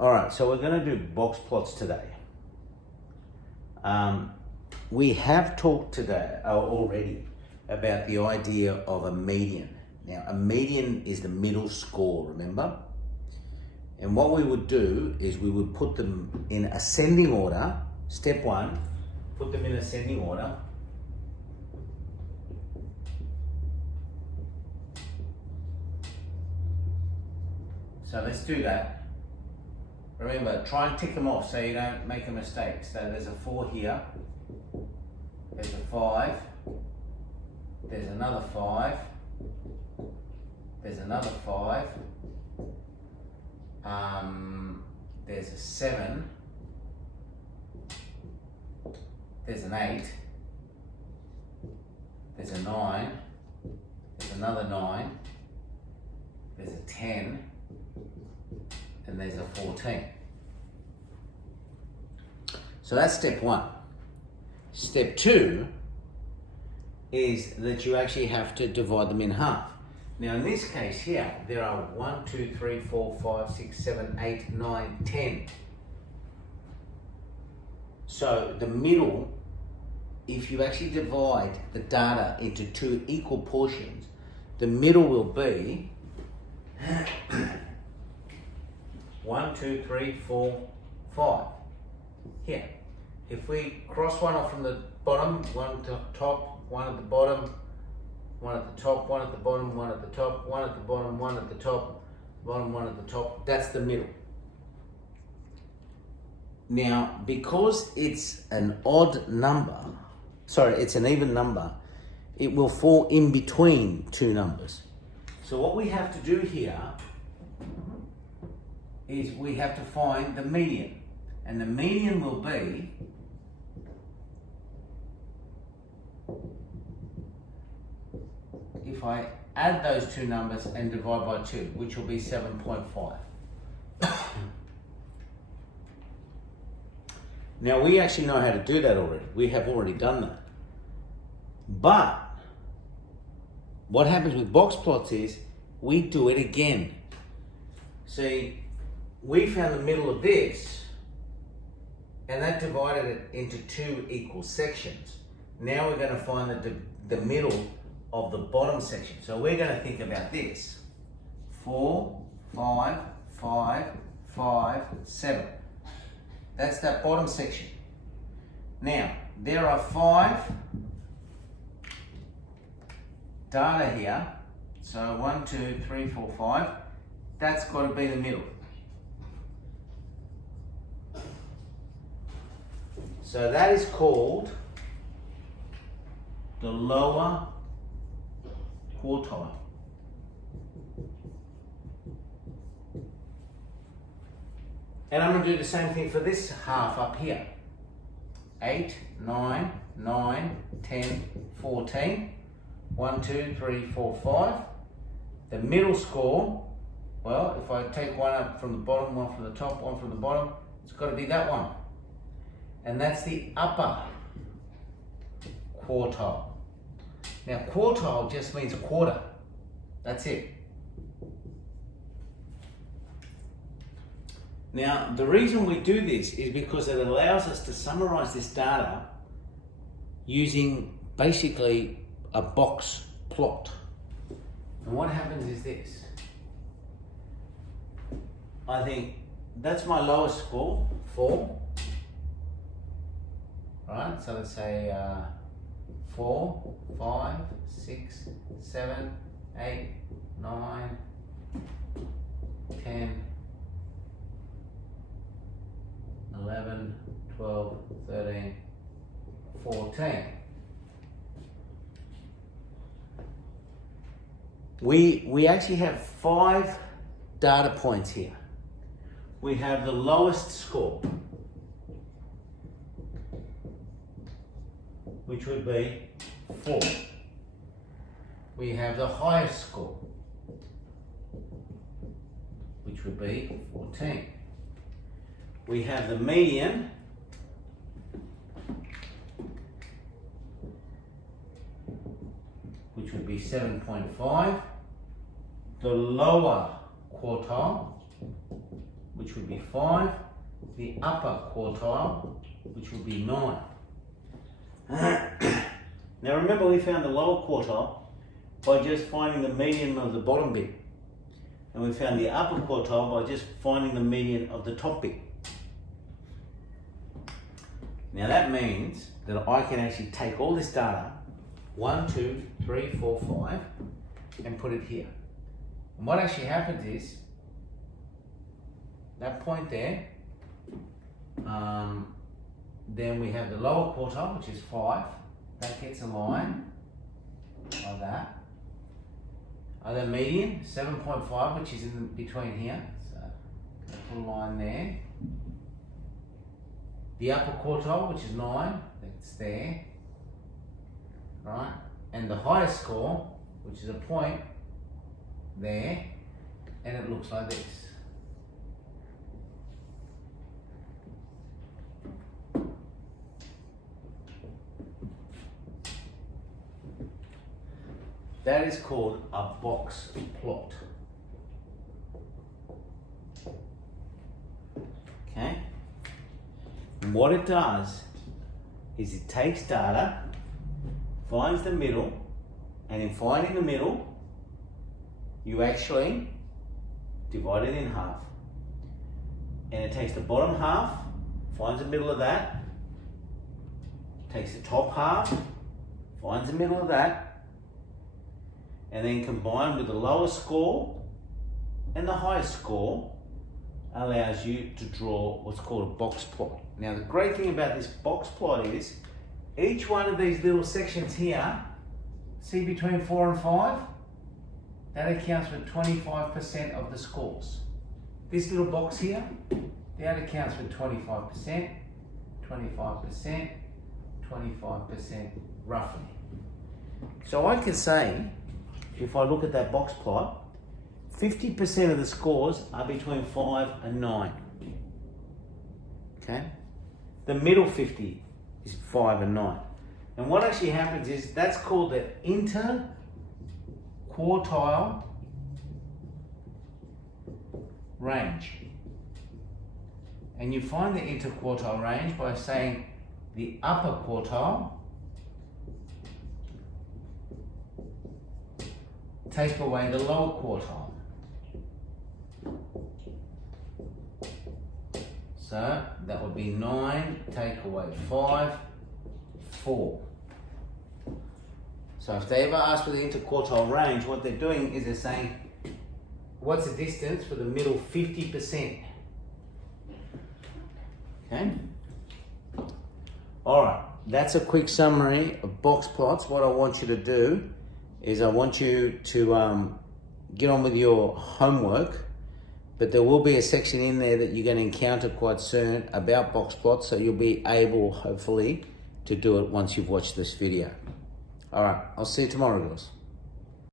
All right, so we're going to do box plots today. We have talked today already about the idea of a median. Now, a median is the middle score, remember? And what we would do is we would put them in ascending order. Step one, put them in ascending order. So let's do that. Remember, try and tick them off so you don't make a mistake. So there's a 4 here, there's a 5, there's another 5, there's another 5, there's a 7, there's an 8, there's a 9, there's another 9, there's a 10, and there's a 14. So that's step one. Step two is that you actually have to divide them in half. Now in this case here, there are 1, 2, 3, 4, 5, 6, 7, 8, 9, 10. So the middle, if you actually divide the data into 2 equal portions, the middle will be 1, 2, 3, 4, 5. Here. If we cross one off from the bottom, one at the top, one at the bottom, one at the top, one at the bottom, one at the top, one at the bottom, one at the top, bottom, one at the top, that's the middle. Now, because it's an odd number, it's an even number, it will fall in between 2 numbers. So what we have to do here is we have to find the median. And the median will be if I add those 2 numbers and divide by 2, which will be 7.5. Now we actually know how to do that already. We have already done that. But what happens with box plots is we do it again. See, we found the middle of this and that divided it into 2 equal sections. Now we're going to find the middle of the bottom section. So we're going to think about this. 4, 5, 5, 5, 7. That's that bottom section. Now, there are 5 data here. So 1, 2, 3, 4, 5. That's got to be the middle. So that is called the lower quartile. And I'm going to do the same thing for this half up here. 8, 9, 9, 10, 14. 1, 2, 3, 4, 5. The middle score, well, if I take one up from the bottom, one from the top, one from the bottom, it's got to be that one. And that's the upper quartile. Now, quartile just means a quarter. That's it. Now, the reason we do this is because it allows us to summarize this data using basically a box plot. And what happens is this. I think that's my lowest score, 4. Right, so let's say 4, 5, 6, 7, 8, 9, 10, 11, 12, 13, 14. We actually have 5 data points here. We have the lowest score, which would be 4. We have the highest score, which would be 14. We have the median, which would be 7.5. The lower quartile, which would be 5, the upper quartile, which would be 9. Now remember, we found the lower quartile by just finding the median of the bottom bit. And we found the upper quartile by just finding the median of the top bit. Now that means that I can actually take all this data, 1, 2, 3, 4, 5, and put it here. And what actually happens is, that point there, then we have the lower quartile, which is 5. That gets a line like that. The median, 7.5, which is in between here. So put a line there. The upper quartile, which is 9, that's there. Right? And the highest score, which is a point there, and it looks like this. That is called a box plot. Okay? And what it does is it takes data, finds the middle, and in finding the middle, you actually divide it in half. And it takes the bottom half, finds the middle of that, takes the top half, finds the middle of that, and then combined with the lowest score and the highest score allows you to draw what's called a box plot. Now the great thing about this box plot is each one of these little sections here, see between 4 and 5, that accounts for 25% of the scores. This little box here, that accounts for 25%, 25%, 25% roughly. So I can say, if I look at that box plot, 50% of the scores are between 5 and 9. Okay? The middle 50 is 5 and 9. And what actually happens is that's called the interquartile range. And you find the interquartile range by saying the upper quartile take away the lower quartile. So that would be 9, take away 5, 4. So if they ever ask for the interquartile range, what they're doing is they're saying, what's the distance for the middle 50%? Okay? Alright, that's a quick summary of box plots. What I want you to do is I want you to get on with your homework, but there will be a section in there that you're going to encounter quite soon about box plots, so you'll be able, hopefully, to do it once you've watched this video. All right, I'll see you tomorrow, girls.